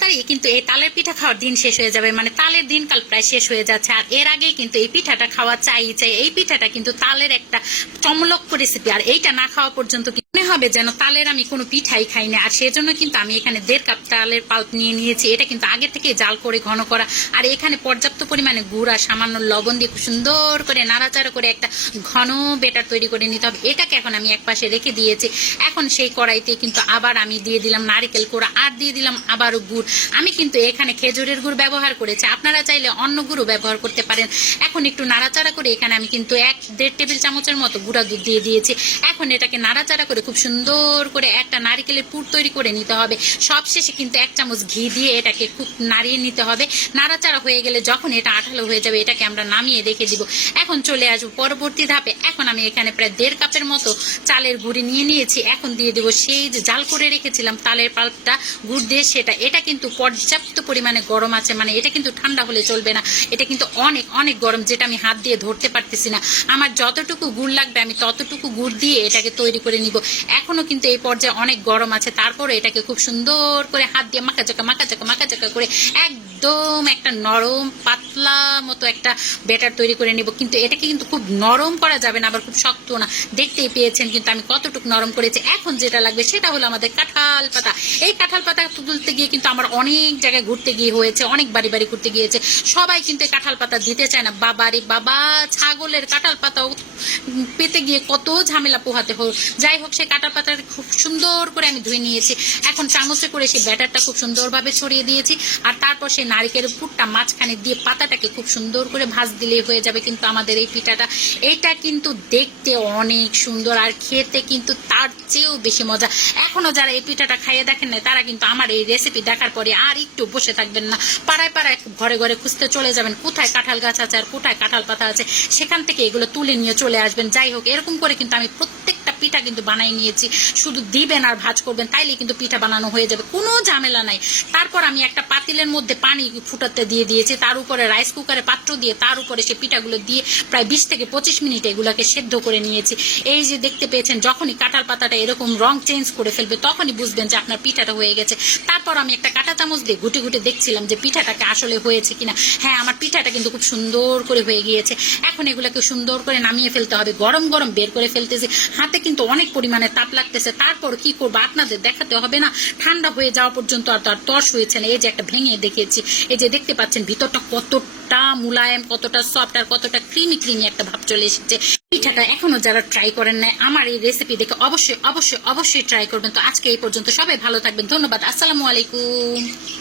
তাড়াতাড়ি কিন্তু এই তালের পিঠা খাওয়ার দিন শেষ হয়ে যাবে, মানে তালের দিনকাল প্রায় শেষ হয়ে যাচ্ছে। আর এর আগে কিন্তু এই পিঠাটা খাওয়া চাই। এই পিঠাটা কিন্তু তালের একটা চমলক্ষ রেসিপি, আর এইটা না খাওয়া পর্যন্ত মনে হবে যেন তালের আমি কোনো পিঠাই খাই না। আর সেজন্য কিন্তু আমি এখানে 1.5 কাপ তালের পাল্প নিয়ে নিয়েছি। এটা কিন্তু আগে থেকে জাল করে ঘন করা, আর এখানে পর্যাপ্ত পরিমাণে গুড় আর সামান্য লবণ দিয়ে খুব সুন্দর করে নাড়াচাড়া করে একটা ঘন বেটার তৈরি করে নিতে হবে। এটাকে এখন আমি এক পাশে রেখে দিয়েছি। এখন সেই কড়াইতে কিন্তু আবার আমি দিয়ে দিলাম নারিকেল কোড়া, আর দিয়ে দিলাম আবারও গুড়। আমি কিন্তু এখানে খেজুরের গুড় ব্যবহার করেছি, আপনারা চাইলে অন্য গুড়ও ব্যবহার করতে পারেন। এখন একটু নাড়াচাড়া করে এখানে আমি কিন্তু 1-1.5 টেবিল চামচের মতো গুঁড়া দুধ দিয়ে দিয়েছি। এখন এটাকে নাড়াচাড়া করে খুব সুন্দর করে একটা নারিকেলের পুর তৈরি করে নিতে হবে। সবশেষে কিন্তু 1 চামচ ঘি দিয়ে এটাকে খুব নাড়িয়ে নিতে হবে। নাড়াচাড়া হয়ে গেলে যখন এটা আঠালো হয়ে যাবে, এটাকে আমরা নামিয়ে রেখে দিব। এখন চলে আসবো পরবর্তী ধাপে। এখন আমি এখানে প্রায় 1.5 কাপের মতো চালের গুঁড়ি নিয়ে নিয়েছি। এখন দিয়ে দেবো সেই যে জাল করে রেখেছিলাম তালের পাল্পটা গুড় দিয়ে, সেটা। এটা কিন্তু পর্যাপ্ত পরিমাণে গরম আছে, মানে এটা কিন্তু ঠান্ডা হলে চলবে না। এটা কিন্তু অনেক অনেক গরম, যেটা আমি হাত দিয়ে ধরতে পারতেছি না। আমার যতটুকু গুড় লাগবে আমি ততটুকু গুড় দিয়ে এটাকে তৈরি করে নিব। এখনো কিন্তু এই পর্যায়ে অনেক গরম আছে। তারপরে এটাকে খুব সুন্দর করে হাত দিয়ে মাখাচাকা করে একদম একটা নরম পাতলা মতো একটা ব্যাটার তৈরি করে নিব। কিন্তু এটাকে কিন্তু খুব নরম করা যাবে না, আবার খুব শক্ত না। দেখতেই পেয়েছেন কিন্তু আমি কতটুকু নরম করেছি। এখন যেটা লাগবে সেটা হলো আমাদের কাঁঠাল পাতা। এই কাঁঠাল পাতা তুলতে গিয়ে কিন্তু আমার অনেক জায়গায় ঘুরতে গিয়ে হয়েছে, অনেক বাড়ি বাড়ি ঘুরতে গিয়েছে। সবাই কিন্তু এই কাঁঠাল পাতা দিতে চায় না। বাবারে বাবা, ছাগলের কাঁঠাল পাতাও পেতে গিয়ে কত ঝামেলা পোহাতে হোক। যাই হোক, সেই কাঁঠাল পাতাটা খুব সুন্দর করে আমি ধুয়ে নিয়েছি। এখন চামচে করে সেই ব্যাটারটা খুব সুন্দরভাবে ছড়িয়ে দিয়েছি। আর তারপর সেই নারিকেলের পুরটা মাঝখানে দিয়ে পাতাটাকে খুব সুন্দর করে ভাজ দিলেই হয়ে যাবে কিন্তু আমাদের এই পিঠাটা। এটা কিন্তু দেখতে অনেক সুন্দর, আর খেতে কিন্তু তার চেয়েও বেশি মজা। এখনো যারা এই পিঠাটা খাইয়ে দেখেন না, তারা কিন্তু আমার এই রেসিপি দেখার পরে আর একটু বসে থাকবেন না। পাড়ায় পাড়ায় ঘরে ঘরে খুঁজতে চলে যাবেন কোথায় কাঁঠাল গাছ আছে আর কোথায় কাঁঠাল পাতা আছে, সেখান থেকে এগুলো তুলে নিয়ে চলে আসবেন। যাই হোক, এরকম করে কিন্তু আমি প্রত্যেকটা পিঠা কিন্তু বানাই নিয়েছি। শুধু দিবেন আর ভাজ করবেন, তাইলে কিন্তু পিঠা বানানো হয়ে যাবে, কোনো ঝামেলা নাই। তারপর আমি একটা পাতিলের মধ্যে পানি ফুটাতে দিয়ে দিয়েছি, তার উপরে রাইস কুকারে পাত্র দিয়ে তার উপরে সে পিঠাগুলো দিয়ে প্রায় 20 থেকে 25 মিনিট এগুলোকে সেদ্ধ করে নিয়েছি। এই যে দেখতে পেয়েছেন, যখনই কাঁঠাল পাতাটা এরকম রং চেঞ্জ করে ফেলবে, তখনই বুঝবেন যে আপনার পিঠাটা হয়ে গেছে। তারপর আমি একটা কাঁটা চামচ দিয়ে ঘুটে ঘুটে দেখছিলাম যে পিঠাটাকে আসলে হয়েছে কিনা। হ্যাঁ, আমার পিঠাটা কিন্তু খুব সুন্দর করে হয়ে গিয়েছে। এখন এগুলোকে সুন্দর করে নামিয়ে ফেলতে হবে। গরম গরম বের করে ফেলতেছি, হাতে কিন্তু অনেক পরিমাণে তাপ লাগতেছে। তারপর কি করবো, আপনাদের দেখাতে হবে না? ঠান্ডা হয়ে যাওয়া পর্যন্ত আর তার তর্স হয়েছে না। এই যে একটা ভেঙে দেখিয়েছি, এই যে দেখতে পাচ্ছেন ভিতরটা কতটা মুলায়েম, কতটা সফট, আর কতটা ক্রিমি ক্রিমি একটা ভাব চলে এসেছে। পিঠাটা এখনো যারা ট্রাই করেন না, আমার এই রেসিপি দেখে অবশ্যই অবশ্যই অবশ্যই ট্রাই করবেন। তো আজকে এই পর্যন্ত, সবাই ভালো থাকবেন। ধন্যবাদ। আসসালামু আলাইকুম।